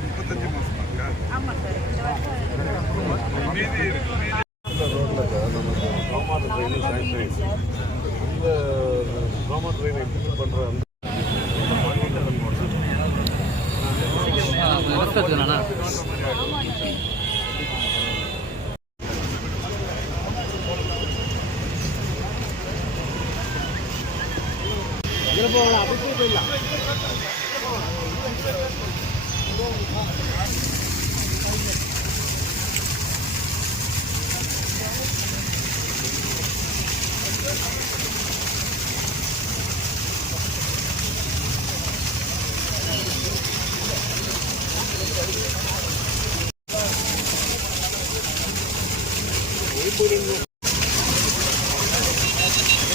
முப்பத்தஞ்சு மாசமா இருக்கா ஆமாம் சார் இந்த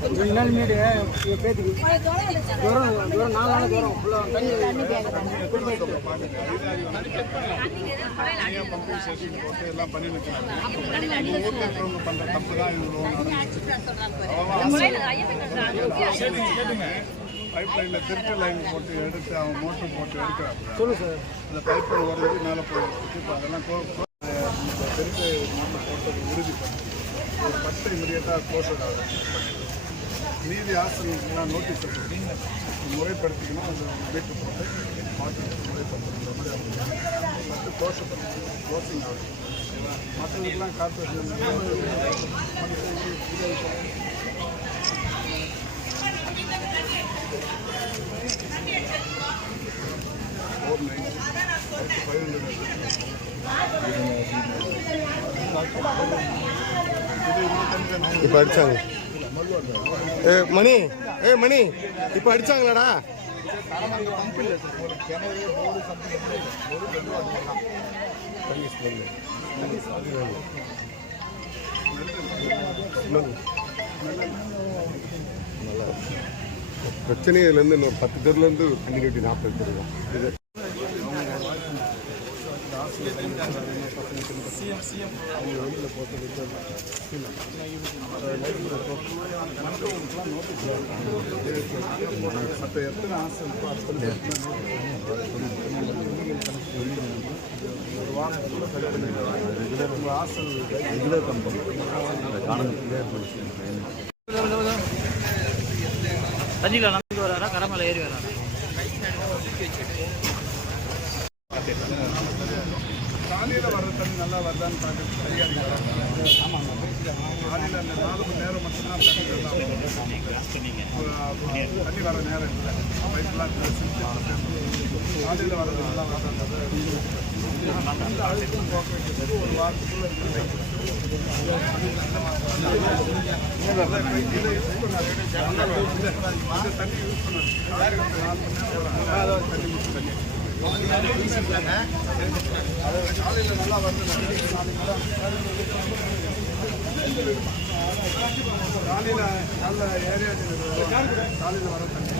ரெண்டு நாள் மீடு பேத்துக்கு தூரம் தூரம் நாலு நாள் தூரம் ஃபுல்லாக தண்ணி எல்லாம் பண்ணி வச்சுருக்காங்க பண்ணுற தப்பு தான் இவ்வளோ பைப் லைனில் திருட்டு லைன் போட்டு எடுத்து அவன் மோட்டர் போட்டு எடுக்கிறாங்க சொல்லுங்க சார் அந்த பைப்பு உடஞ்சி மேலே போயிடுச்சு இப்போ அதெல்லாம் திருட்டு மோட்டர் போட்டது உறுதி பண்ணி ஒரு பத்து இமீடியட்டாக ஆகும் மீதி ஆசிரியர்கள்லாம் நோட்டீஸ் கொடுத்து முறைப்படுத்திக்கணும் அந்த வீட்டு போட்டு மாற்றி முறைப்படுத்துகிற மாதிரி அவங்க பத்து க்ளோஸ் பண்ணி க்ளோசிங் ஆகும் மற்றவங்களுக்குலாம் கார்பரேஷன் இப்போ அடிச்சாங்க. ஏ மணி ஏ மணி இப்போ அடிச்சாங்களாடா? தரமங்க பம்ப் இல்லை சார் ஒரு கிணறு போர்டு சம்திங் ஒரு பெண்ணு அதெல்லாம் பிரச்சனையே இதுலேருந்து இன்னும் பத்து தெருலேருந்து கண்டினியூட்டி நாற்பது தெரு தான். இது மற்ற எத்தனை ஆசை இருக்கோ அத்தனை ஒரு வாரத்துக்குள்ள சரி பண்ணிடுவாங்க ரெகுலர் தண்ணியில் நடந்து வராரா? கடமலை ஏறி வராரா? காலையில் வர்ற தண்ணி நல்லா வருதான்னு பார்க்க சரியாக காலையில் அந்த நாலு மணி நேரம் மட்டும்தான் தண்ணி வர நேரம் இல்லை. பைப்லாம் காலையில் வர்றது நல்லா வர்றது நல்ல அழுத்தம் போக்க வைக்கிறது ஒரு வாரத்துக்குள்ள காலையில் நல்ல ஏரியா காலையில் வர தண்ணி.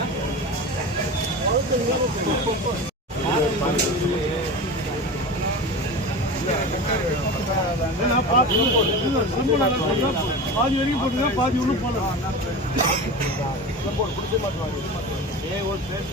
பாதி வரைக்கும் போட்டுங்க பாதி ஒன்றும் போடலாம் ஏ ஒரு பேர்